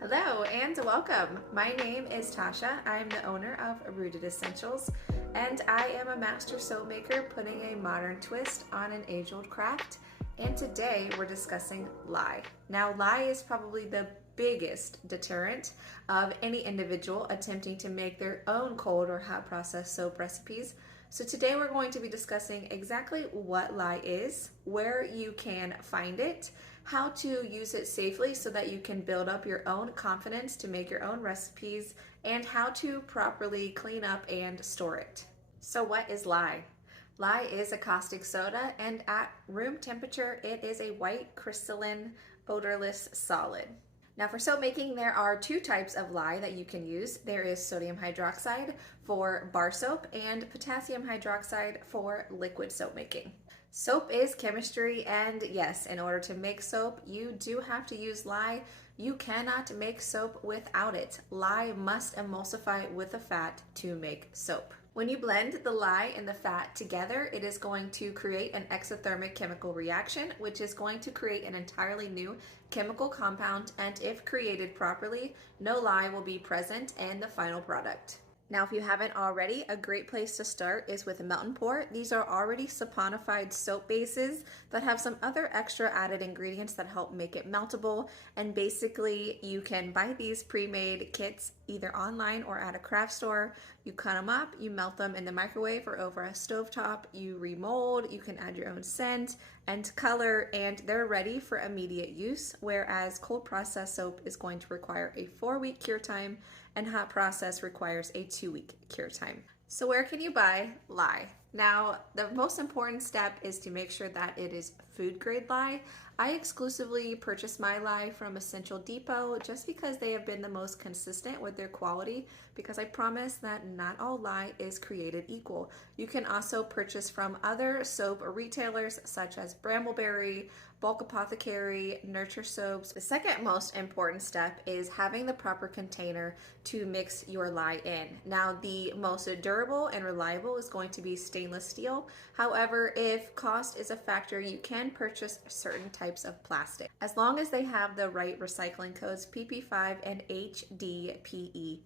Hello and welcome. My name is Tasha. I'm the owner of Rooted Essentials, and I am a master soap maker putting a modern twist on an age-old craft. And today we're discussing lye. Now, lye is probably the biggest deterrent of any individual attempting to make their own cold or hot process soap recipes. So today we're going to be discussing exactly what lye is, where you can find it, how to use it safely so that you can build up your own confidence to make your own recipes, and how to properly clean up and store it. So what is lye? Lye is a caustic soda, and at room temperature it is a white crystalline odorless solid. Now for soap making, there are two types of lye that you can use. There is sodium hydroxide for bar soap and potassium hydroxide for liquid soap making. Soap is chemistry, and yes, in order to make soap, you do have to use lye. You cannot make soap without it. Lye must emulsify with the fat to make soap. When you blend the lye and the fat together, it is going to create an exothermic chemical reaction, which is going to create an entirely new chemical compound, and if created properly, no lye will be present in the final product. Now, if you haven't already, a great place to start is with Melt and Pour. These are already saponified soap bases that have some other extra added ingredients that help make it meltable. And basically, you can buy these pre-made kits either online or at a craft store. You cut them up, you melt them in the microwave or over a stovetop, you remold, you can add your own scent and color, and they're ready for immediate use, whereas cold process soap is going to require a 4-week cure time and hot process requires a 2-week cure time. So where can you buy lye? Now, the most important step is to make sure that it is food grade lye. I exclusively purchase my lye from Essential Depot just because they have been the most consistent with their quality, because I promise that not all lye is created equal. You can also purchase from other soap retailers such as Brambleberry, Bulk Apothecary, Nurture Soaps. The second most important step is having the proper container to mix your lye in. Now, the most durable and reliable is going to be stainless steel. However, if cost is a factor, you can purchase certain types of plastic, as long as they have the right recycling codes PP5 and HDPE2.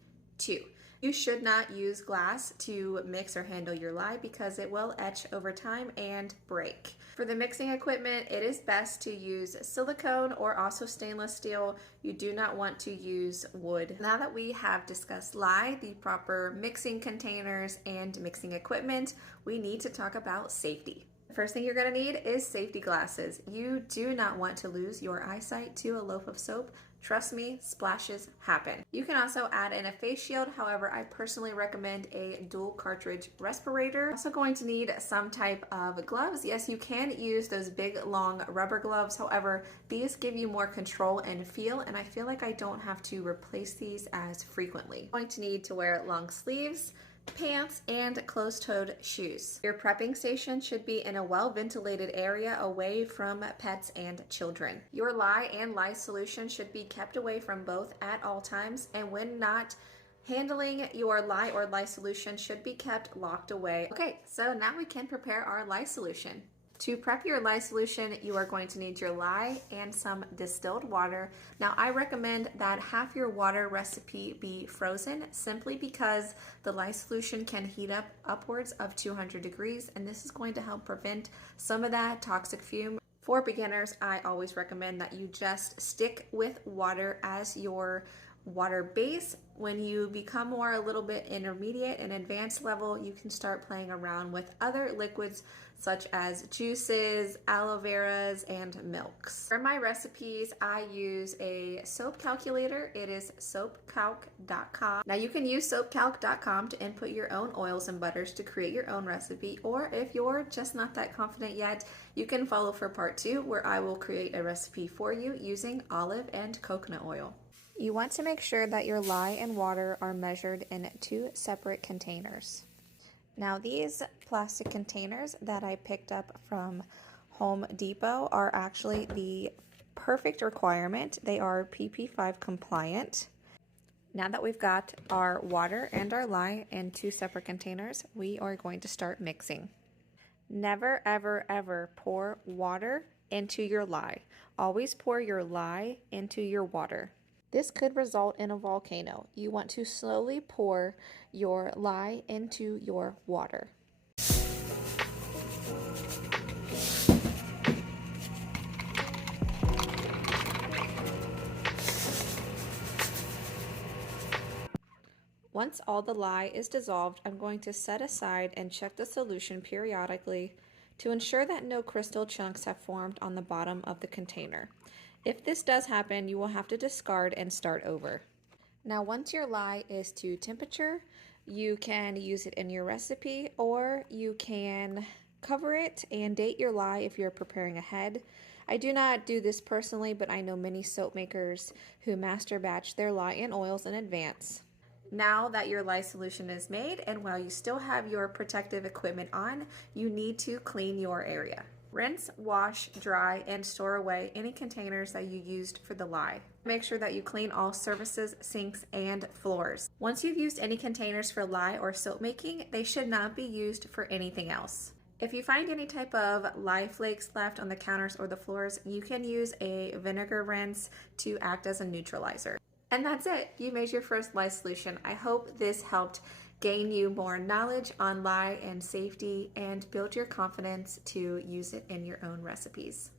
You should not use glass to mix or handle your lye because it will etch over time and break. For the mixing equipment, it is best to use silicone or also stainless steel. You do not want to use wood. Now that we have discussed lye, the proper mixing containers, and mixing equipment, we need to talk about safety. The first thing you're going to need is safety glasses. You do not want to lose your eyesight to a loaf of soap. Trust me, splashes happen. You can also add in a face shield. However, I personally recommend a dual cartridge respirator. Also going to need some type of gloves. Yes, you can use those big long rubber gloves. However, these give you more control and feel, and I feel like I don't have to replace these as frequently. Going to need to wear long sleeves, pants, and closed-toed shoes. Your prepping station should be in a well-ventilated area away from pets and children. Your lye and lye solution should be kept away from both at all times, and when not handling your lye or lye solution should be kept locked away. Okay, so now we can prepare our lye solution. To prep your lye solution, you are going to need your lye and some distilled water. Now, I recommend that half your water recipe be frozen simply because the lye solution can heat up upwards of 200 degrees, and this is going to help prevent some of that toxic fume. For beginners, I always recommend that you just stick with water as your water base. When you become more a little bit intermediate and advanced level, you can start playing around with other liquids such as juices, aloe veras, and milks. For my recipes, I use a soap calculator. It is soapcalc.com. Now you can use soapcalc.com to input your own oils and butters to create your own recipe, or if you're just not that confident yet, you can follow for part 2 where I will create a recipe for you using olive and coconut oil. You want to make sure that your lye and water are measured in 2 separate containers. Now, these plastic containers that I picked up from Home Depot are actually the perfect requirement. They are PP5 compliant. Now that we've got our water and our lye in 2 separate containers, we are going to start mixing. Never, ever, ever pour water into your lye. Always pour your lye into your water. This could result in a volcano. You want to slowly pour your lye into your water. Once all the lye is dissolved, I'm going to set aside and check the solution periodically to ensure that no crystal chunks have formed on the bottom of the container. If this does happen, you will have to discard and start over. Now, once your lye is to temperature, you can use it in your recipe, or you can cover it and date your lye if you're preparing ahead. I do not do this personally, but I know many soap makers who master batch their lye and oils in advance. Now that your lye solution is made, and while you still have your protective equipment on, you need to clean your area. Rinse, wash, dry, and store away any containers that you used for the lye. Make sure that you clean all surfaces, sinks, and floors. Once you've used any containers for lye or soap making, they should not be used for anything else. If you find any type of lye flakes left on the counters or the floors, you can use a vinegar rinse to act as a neutralizer. And that's it. You made your first lye solution. I hope this helped gain you more knowledge on lye and safety and build your confidence to use it in your own recipes.